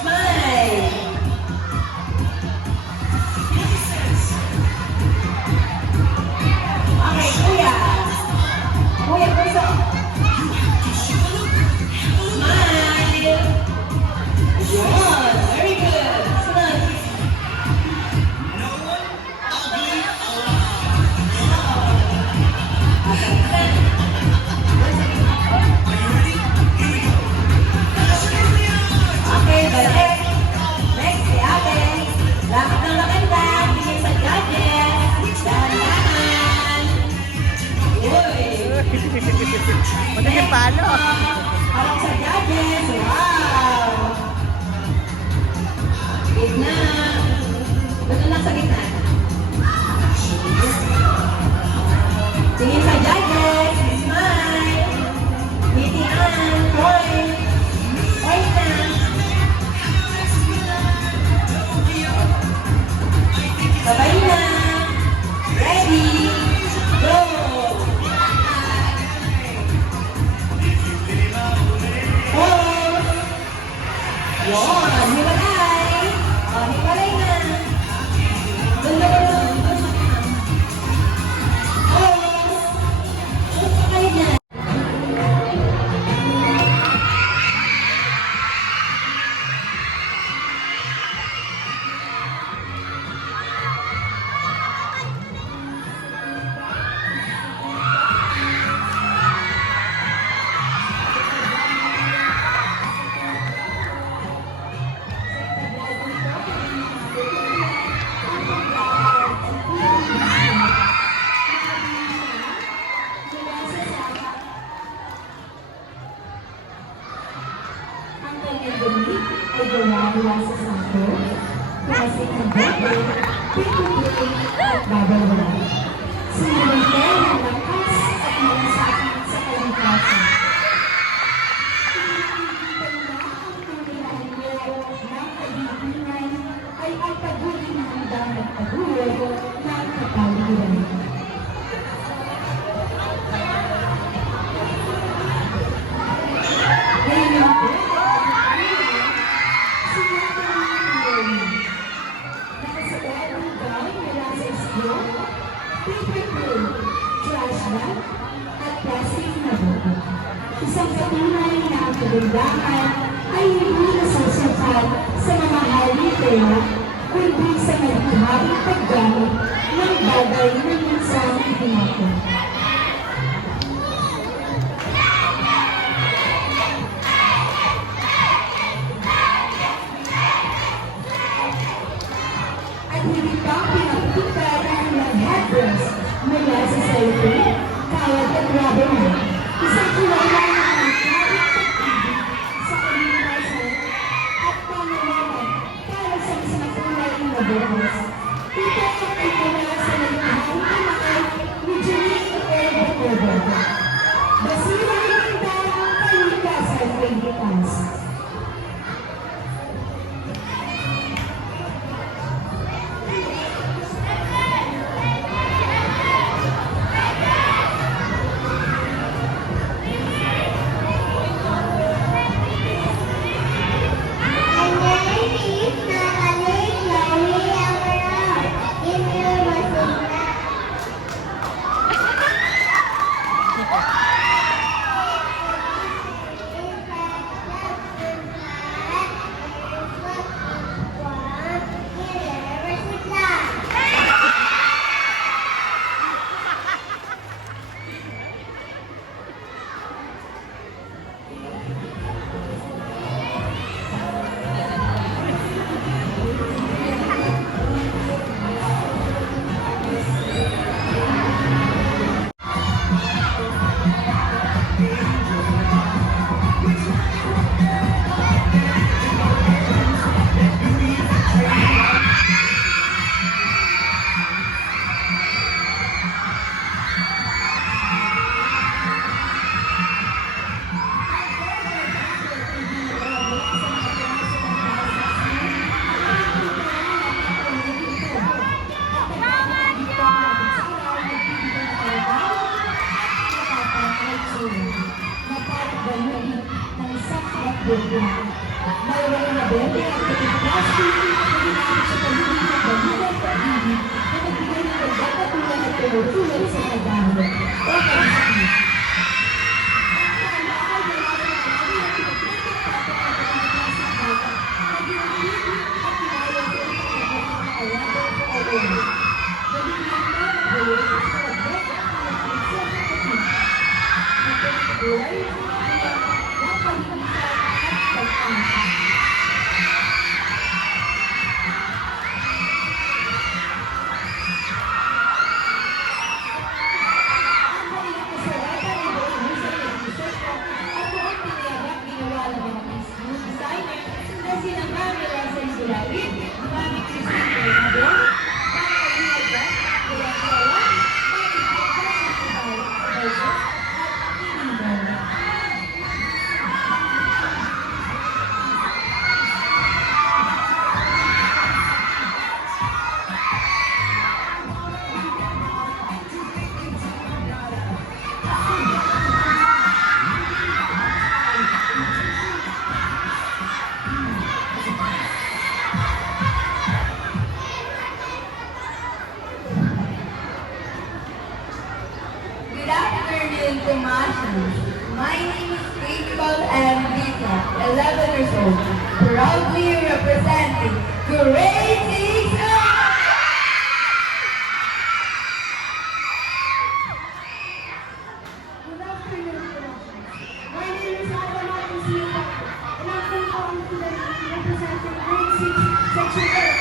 Smile. Okay, kuya. Kuya, puso. Smile. Yun. Very good. Sunod. Okay, balik. Next, si ate. Lakad ng maganda. Bigay sa judges. Dahan-dahan. Uy. Matigil palo. Harap sa judges. Wow. Gitna. Doon lang sa gitna. Tingin sa judges. Smile. Ngitian. Point. Point na. Sabay na. Ready. Go. Pause. Yun. Hiwalay. O, hiwalay na. Dun. Pause. Hiwalay na. Ang kanyang damit ay gawa mula sa sangko, klaseng ng bote, pitutuloy at babawala. Sinulunte ng lakas at malasakit sa kalikasan. Ang kaibigan ay ang paguli ng handang nagpagulog ng kapaligiran. Isang patunay na ang kagandahan ay hindi nasusukat sa mamahaling pera, kundi sa malikhaming paggamit ng bagay na minsan itinapon. At hindi pa pinapagkakaroon ng headrest mula sa cellphone, kawat at rubber na. Isang kulay na ang pag-ibig sa komunikasyon at pangalaman para sa isang kulay na boros. Ito ay mula sa nagmahal kamay ni Janine Orbo. Basira ng tamang kalikasan ay likas. Ang narinig na alay-laway ang natin sa pagiging magbabilang pag-ibig na nagbigay ng pagkakatulan at tulad sa kagano o pag-ibig. Good afternoon, Tomasians. My name is Rachel M. Vita, 11 years old, proudly representing Grade 6. Good afternoon, my name is Alma Marcos, and I'm from representing grade 6, section 11.